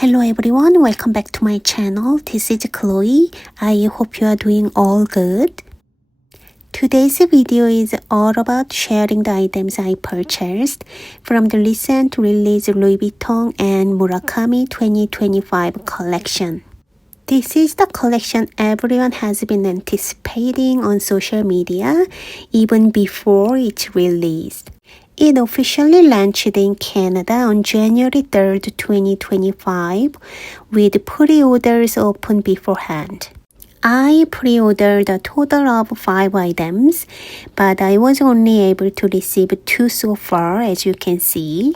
Hello everyone, welcome back to my channel. This is Chloe. I hope you are doing all good. Today's video is all about sharing the items I purchased from the recent release Louis Vuitton and Murakami 2025 collection. This is the collection everyone has been anticipating on social media even before its release. It officially launched in Canada on January 3rd, 2025, with pre-orders open beforehand. I pre-ordered a total of 5 items, but I was only able to receive 2 so far, as you can see.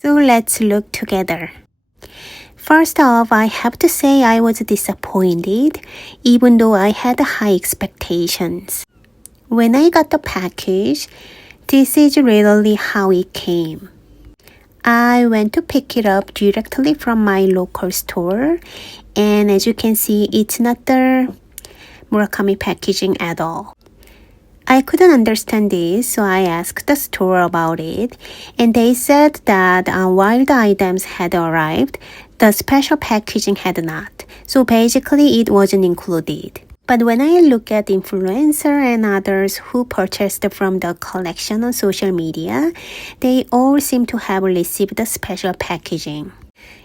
So let's look together. First off, I have to say I was disappointed, even though I had high expectations. When I got the package, this is literally how it came. I went to pick it up directly from my local store, and as you can see, it's not the Murakami packaging at all. I couldn't understand this, so I asked the store about it, and they said that while the items had arrived, the special packaging had not, so basically it wasn't included. But when I look at influencers and others who purchased from the collection on social media, they all seem to have received the special packaging.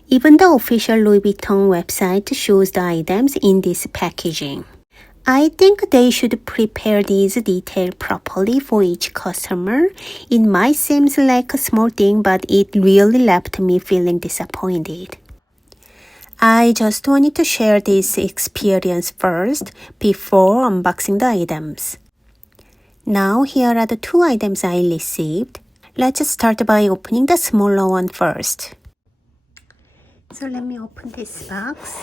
Even the official Louis Vuitton website shows the items in this packaging. I think they should prepare these details properly for each customer. It might seem like a small thing, but it really left me feeling disappointed. I just wanted to share this experience first before unboxing the items. Now here are the 2 items I received. Let's start by opening the smaller one first. So let me open this box.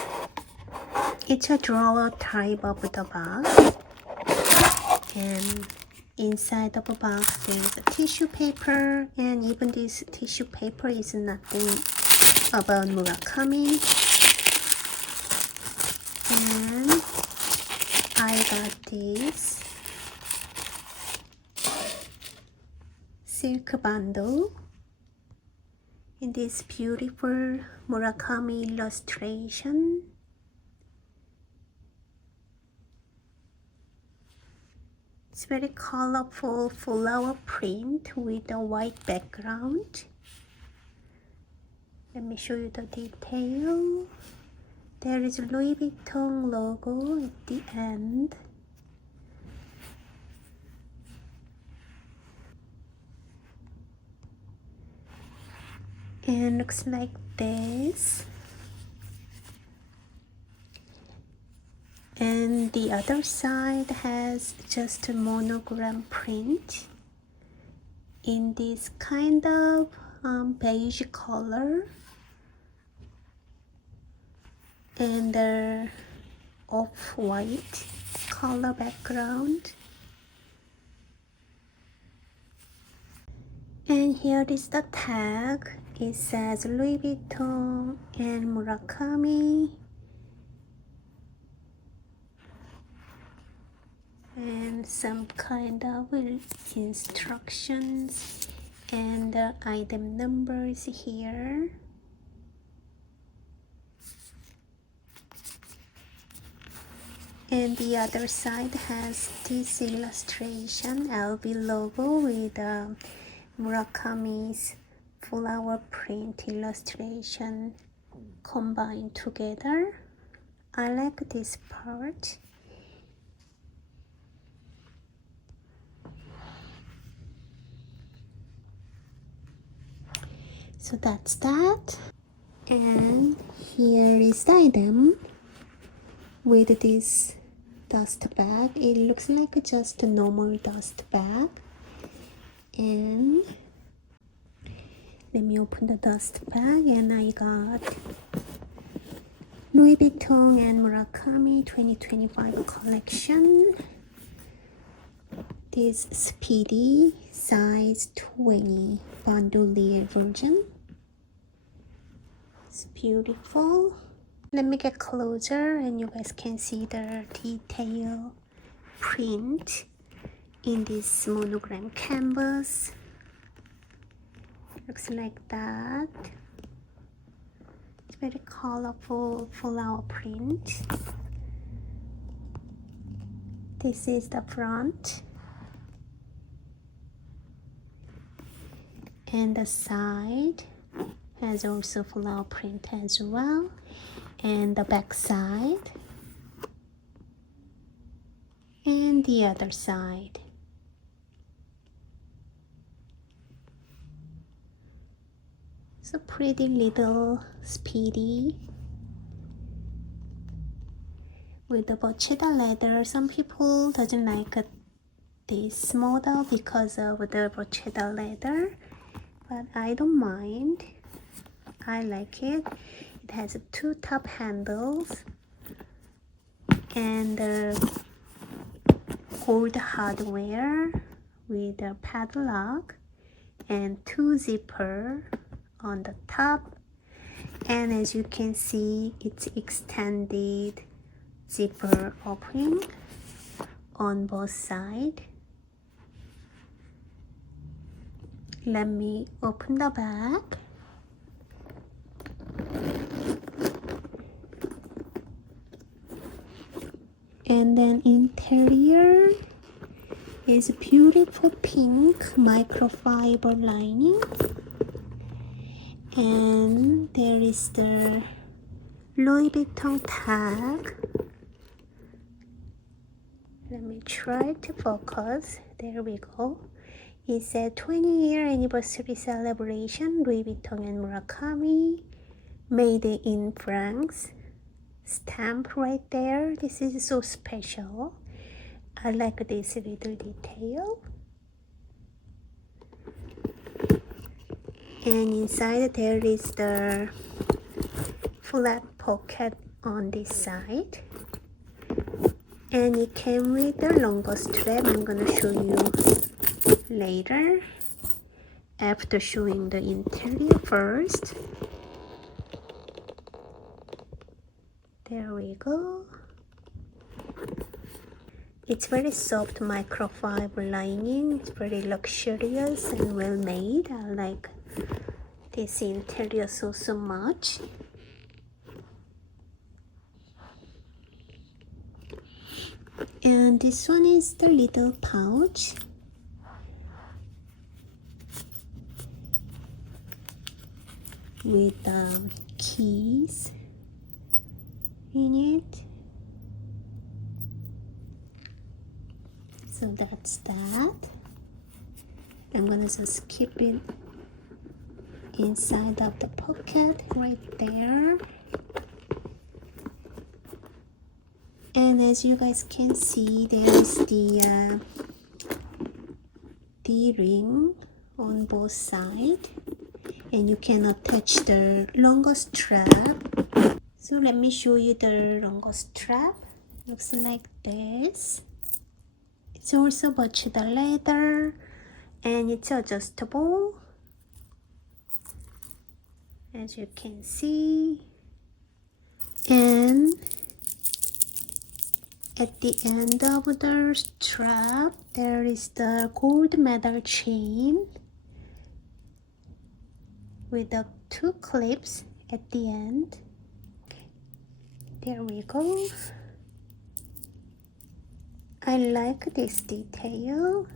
It's a drawer type of the box. And inside of the box there's a tissue paper, and even this tissue paper is nothing about Murakami. And I got this silk bundle in this beautiful Murakami illustration. It's very colorful flower print with a white background. Let me show you the detail. There is a Louis Vuitton logo at the end. And looks like this. And the other side has just a monogram print in this kind of beige color. And the off-white color background. And here is the tag. It says Louis Vuitton and Murakami. And some kind of instructions and the item numbers here. And the other side has this illustration, LV logo with Murakami's flower print illustration combined together. I like this part. So that's that. And here is the item with this dust bag. It looks like just a normal dust bag. And let me open the dust bag, and I got Louis Vuitton and Murakami 2025 collection. This Speedy size 20 bandolier version. It's beautiful. Let me get closer and you guys can see the detail print in this monogram canvas. Looks like that. It's very colorful flower print. This is the front. And the side has also flower print as well. And the back side. And the other side. So pretty little Speedy with the Bochetta leather. Some people doesn't like this model because of the Bochetta leather, but I don't mind. I like it. It has 2 top handles and gold hardware with a padlock and 2 zipper on the top, and as you can see, it's extended zipper opening on both sides. Let me open the back. And then interior is beautiful pink microfiber lining. And there is the Louis Vuitton tag. Let me try to focus. There we go. It's a 20-year anniversary celebration, Louis Vuitton and Murakami, made in France. Stamp right there. This is so special. I like this little detail. And inside there is the flat pocket on this side. And it came with the longer strap. I'm gonna show you later after showing the interior first. There we go. It's very soft microfiber lining. It's very luxurious and well made. I like this interior so much. And this one is the little pouch. With keys in it. So that's that. I'm gonna just keep it inside of the pocket right there. And as you guys can see, there is the D-ring on both sides, and you can attach the longer strap. So let me show you the longer strap. Looks like this. It's also Bochetta leather, and it's adjustable, as you can see. And at the end of the strap, there is the gold medal chain with the 2 clips at the end. There we go. I like this detail,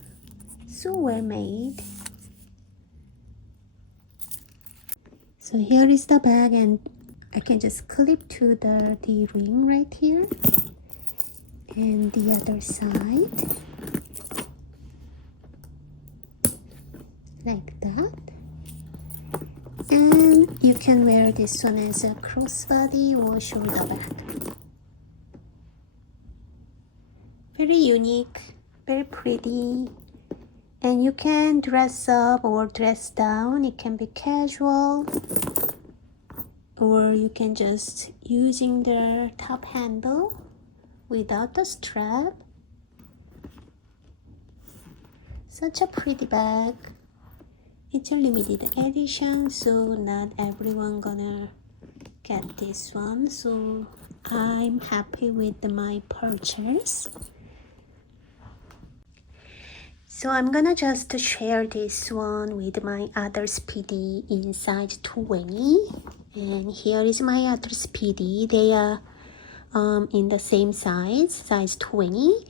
so well made. So here is the bag, and I can just clip to the ring right here. And the other side, like that. And you can wear this one as a crossbody or shoulder bag. Very unique, very pretty. And you can dress up or dress down. It can be casual, or you can just using the top handle without the strap. Such a pretty bag. It's a limited edition, so not everyone gonna get this one. So I'm happy with my purchase. So I'm gonna just share this one with my other Speedy in size 20. And here is my other Speedy. They are in the same size 20,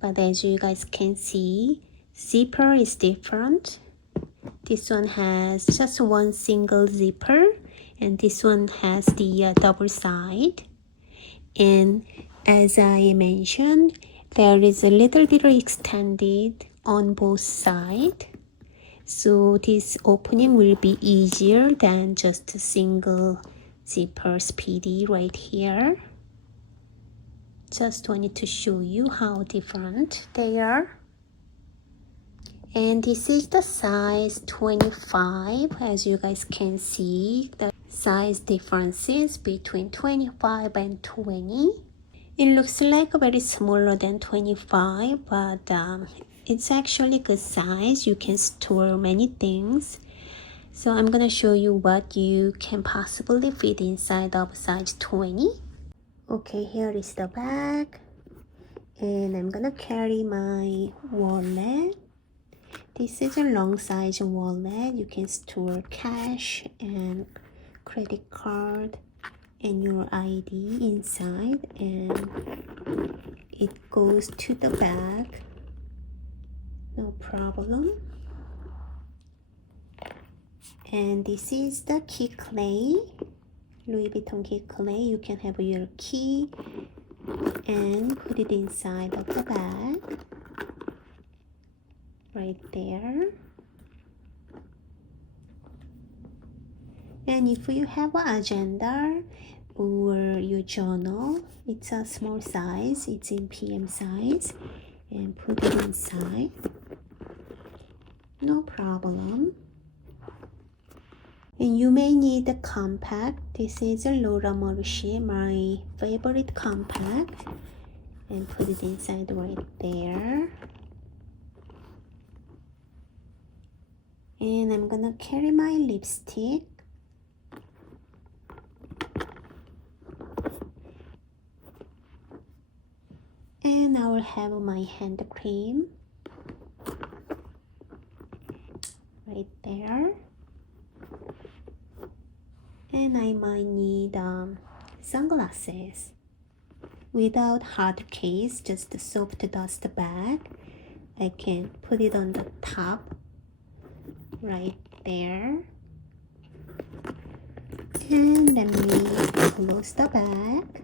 but as you guys can see, zipper is different. This one has just one single zipper, and this one has the double side. And as I mentioned, there is a little bit extended on both sides, so this opening will be easier than just a single zipper Speedy right here. Just wanted to show you how different they are. And this is the size 25. As you guys can see, the size differences between 25 and 20. It looks like very smaller than 25, but it's actually good size. You can store many things. So I'm gonna show you what you can possibly fit inside of size 20. Okay, here is the bag, and I'm gonna carry my wallet. This is a long size wallet. You can store cash and credit card and your ID inside, and it goes to the bag, no problem. And this is the key clay, Louis Vuitton key clay. You can have your key and put it inside of the bag right there. And if you have an agenda or your journal, it's a small size, it's in PM size, and put it inside, no problem. And you may need a compact. This is a Laura Mercier, my favorite compact, and put it inside right there. And I'm gonna carry my lipstick. And I will have my hand cream right there. And I might need sunglasses. Without hard case, just a soft dust bag. I can put it on the top right there. And let me close the bag.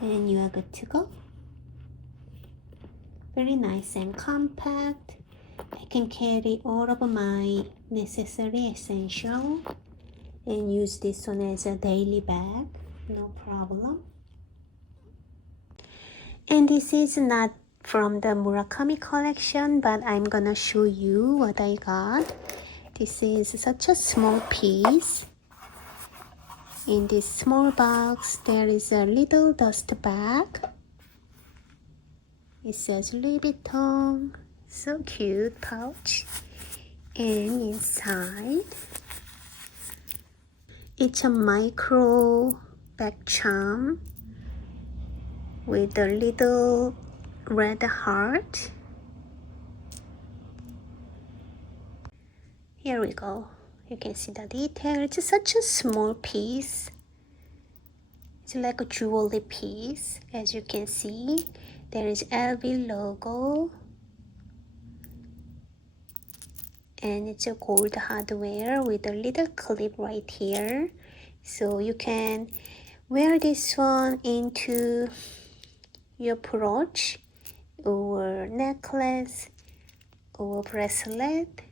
And you are good to go. Very nice and compact. I can carry all of my necessary essential and use this one as a daily bag, no problem. And this is not from the Murakami collection, but I'm gonna show you what I got. This is such a small piece. In this small box, there is a little dust bag. It says Louis Vuitton. So cute pouch. And inside, it's a micro bag charm with a little red heart. Here we go. You can see the detail. It's such a small piece. It's like a jewelry piece. As you can see, there is LV logo. And it's a gold hardware with a little clip right here. So you can wear this one into your brooch or necklace or bracelet.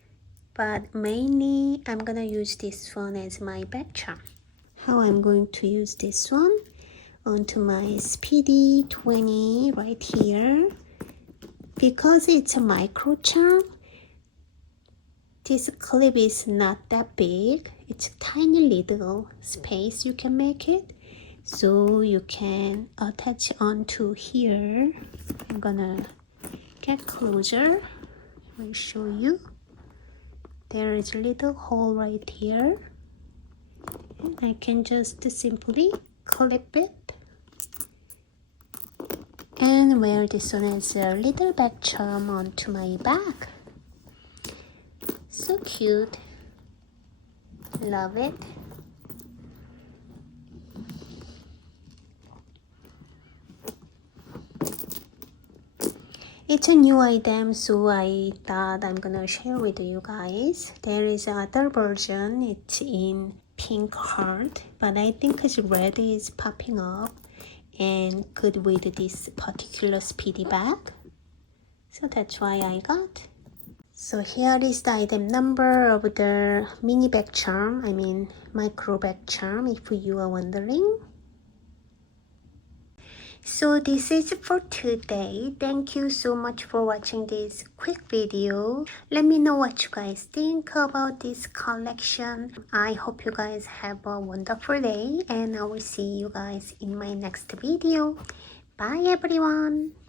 But mainly I'm gonna use this one as my bag charm. How I'm going to use this one? Onto my Speedy 20 right here. Because it's a micro charm, this clip is not that big. It's a tiny little space you can make it. So you can attach onto here. I'm gonna get closer. Let me show you. There is a little hole right here. And I can just simply clip it. And wear this one as a little bag charm onto my bag. So cute. Love it. It's a new item, so I thought I'm gonna share with you guys. There is another version, it's in pink heart, but I think his red is popping up and good with this particular speedy bag. So that's why I got. So here is the item number of the mini bag charm, I mean micro bag charm, if you are wondering. So this is for today. Thank you so much for watching this quick video. Let me know what you guys think about this collection. I hope you guys have a wonderful day and I will see you guys in my next video. Bye everyone.